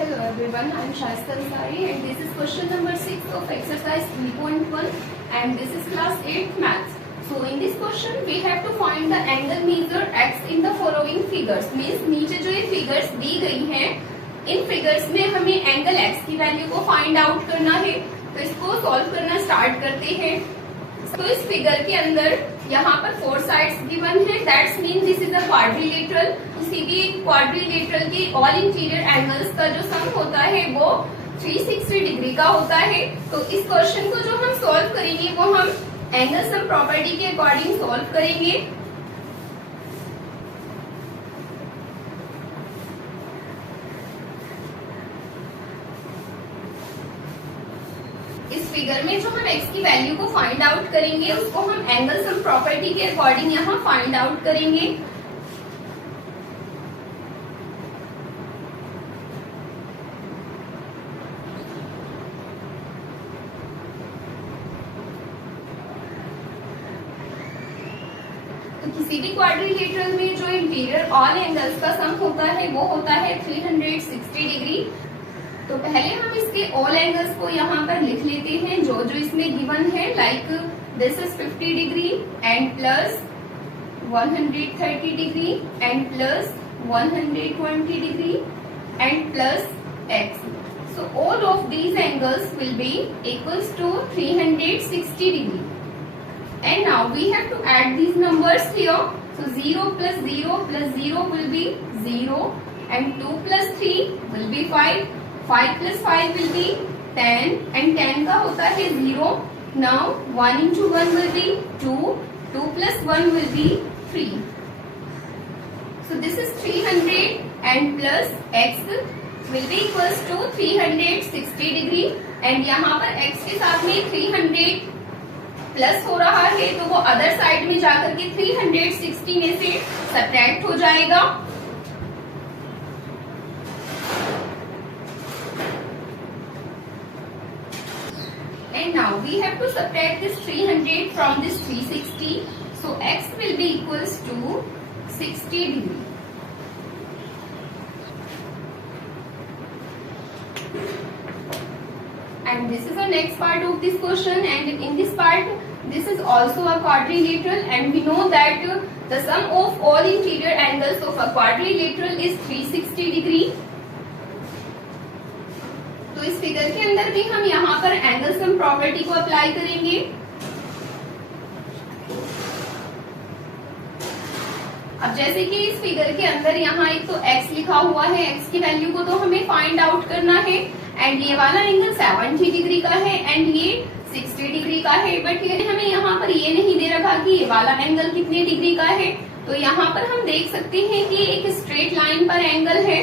Hello everyone, I am Shasta Ansari and this is question number 6 of exercise 3.1 and this is class 8 maths. So in this question we have to find the angle measure x in the following figures. Means नीचे जो ये figures दी गई हैं, इन figures में हमें angle x की value को find out करना है. तो इसको solve करना start करते हैं. तो इस फिगर के अंदर यहाँ पर 4 साइड्स गिवन है. That's mean this is a quadrilateral. किसी भी क्वाड्रिलेटरल के ऑल इंटीरियर एंगल्स का जो सम होता है वो 360 डिग्री का होता है. तो इस क्वेश्चन को जो हम सॉल्व करेंगे वो हम एंगल सम प्रॉपर्टी के अकॉर्डिंग सॉल्व करेंगे. इस फिगर में जो हम x की वैल्यू को फाइंड आउट करेंगे उसको हम एंगल सम प्रॉपर्टी के अकॉर्डिंग यहाँ फाइंड आउट करेंगे. तो किसी भी क्वाड्रिलेटरल में जो इंटीरियर ऑल एंगल्स का सम होता है वो होता है 360 डिग्री. तो पहले हम इसके ऑल एंगल्स को यहाँ पर लिख लेते हैं जो जो इसमें गिवन है. Like this is 50 degree and plus 130 degree and plus 120 degree and plus x. So all of these angles will be equals to 360 degree. And now we have to add these numbers here. So 0 plus 0 plus 0 will be 0 and 2 plus 3 will be 5. 5 plus 5 will be 10 and 10 का होता है 0. Now 1 into 1 will be 2. 2 plus 1 will be 3. So this is 300 and plus x will be equals to 360 degree. And यहाँ पर x के साथ में 300 plus हो रहा है तो वो अदर साइड में जाकर के 360 में से सब्ट्रैक्ट हो जाएगा. And now we have to subtract this 300 from this 360. So x will be equals to 60 degree. And this is the next part of this question. And in this part, this is also a quadrilateral. And we know that the sum of all interior angles of a quadrilateral is 360 degree. तो इस figure के अंदर भी हम यहाँ पर angle sum property को apply करेंगे. अब जैसे कि इस फिगर के अंदर यहाँ एक तो x लिखा हुआ है, x की वैल्यू को तो हमें फाइंड आउट करना है. एंड ये वाला एंगल 70 डिग्री का है एंड ये 60 डिग्री का है. बट ये हमें यहाँ पर ये नहीं दे रखा कि ये वाला एंगल कितने डिग्री का है. तो यहाँ पर हम देख सकते हैं कि एक स्ट्रेट लाइन पर एंगल है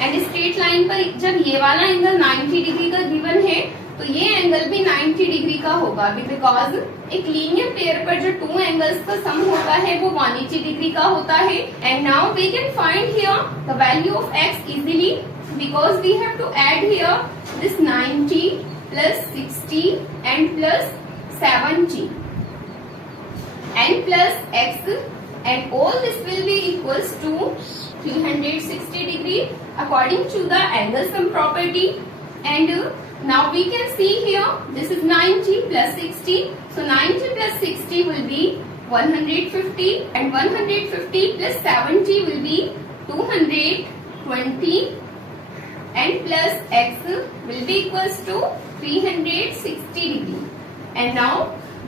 एंड स्ट्रेट लाइन पर जब ये वाला एंगल 90 डिग्री का गिवन है तो ये एंगल भी 90 डिग्री का होगा. बिकॉज एक लीनियर पेयर पर जो 2 एंगल्स का सम होता है वो 180 डिग्री का होता है. And now we can find here the value of x easily because we have to add here this 90 plus 60 and plus 70 and plus x and all this will be equals to 360 degree according to the angle sum property. And now we can see here this is 90 plus 60. So 90 plus 60 will be 150 and 150 plus 70 will be 220 and plus x will be equals to 360 degree. And now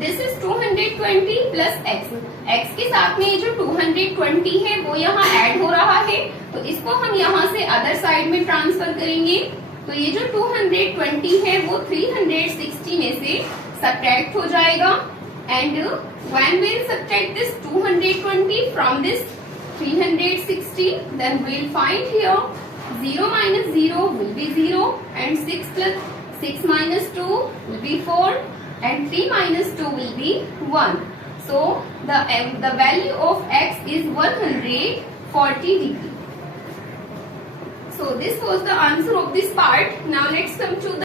this is 220 plus x. x के साथ में जो 220 है वो यहाँ add हो रहा है तो इसको हम यहाँ से अदर साइड में ट्रांसफर करेंगे. तो ये जो 220 है वो 360 में से सब्ट्रैक्ट हो जाएगा. And when we will subtract this 220 from this 360 then we will find here 0 minus 0 will be 0 and 6 plus 6 minus 2 will be 4 and 3 minus 2 will be 1. So the value of x is 140 degree. So this was the answer of this part. Now let's come to the